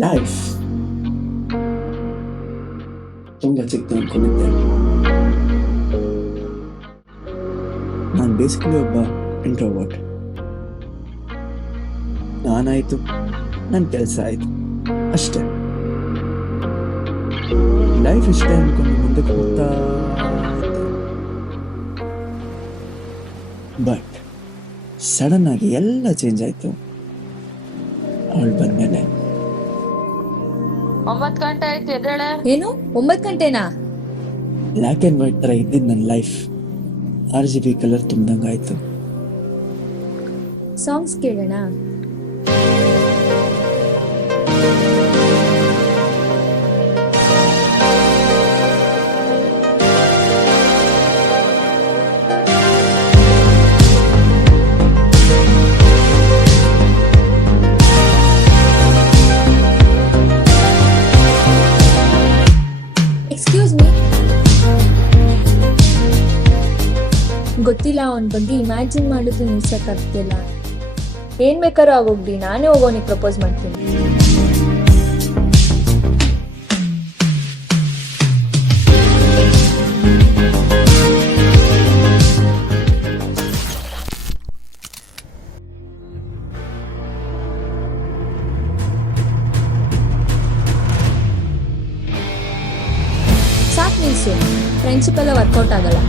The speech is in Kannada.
ಲೈಫ್ ತುಂಬ ಚಿಕ್ಕದು ಅನ್ಕೊಂಡಿದ್ದೆ. ನಾನು ಬೇಸಿಕಲಿ ಒಬ್ಬ ಇಂಟ್ರೋವರ್ಟ್. ನಾನಾಯ್ತು, ನನ್ನ ಕೆಲಸ ಆಯ್ತು, ಅಷ್ಟೇ. ಲೈಫ್ ಇಷ್ಟೇ ಅನ್ಕೊಂಡು ಮುಂದಕ್ಕೆ ಹೋಗ್ತಾ ಇದ್ದೆ. ಬಟ್ ಸಡನ್ ಆಗಿ ಎಲ್ಲ ಚೇಂಜ್ ಆಯ್ತು ಅವಳು ಬಂದ್ಮೇಲೆ. 9 ಗಂಟೆ ಆಯ್ತು, ಎದ್ದೇಳೆ. ಏನು 9 ಗಂಟೆನಾ? ಬ್ಲ್ಯಾಕ್ ಆ್ಯಂಡ್ ವೈಟ್ ಥರ ಇದ್ದಿದ್ದು ನನ್ನ ಲೈಫ್ RGB ಕಲರ್ ತುಂಬ್ದಂಗಾಯ್ತು. ಸಾಂಗ್ಸ್ ಕೇಳೋಣ. Excuse me. ಗೊತ್ತಿಲ್ಲ, ಅವನ ಬಗ್ಗೆ ಇಮ್ಯಾಜಿನ್ ಮಾಡೋದು ನಿಲ್ಸಕ್ಕಾಗ್ತಿಲ್ಲ. ಏನ್ ಬೇಕಾದ್ರೂ ಆಗೋಗ್ಲಿ, ನಾನೇ ಹೋಗೋನಿಗೆ ಪ್ರಪೋಸ್ ಮಾಡ್ತೀನಿ. ಸಾಕು ನಿಲ್ಸು, ಫ್ರೆಂಡ್ಶಿಪ್ ಎಲ್ಲ ವರ್ಕೌಟ್ ಆಗಲ್ಲ.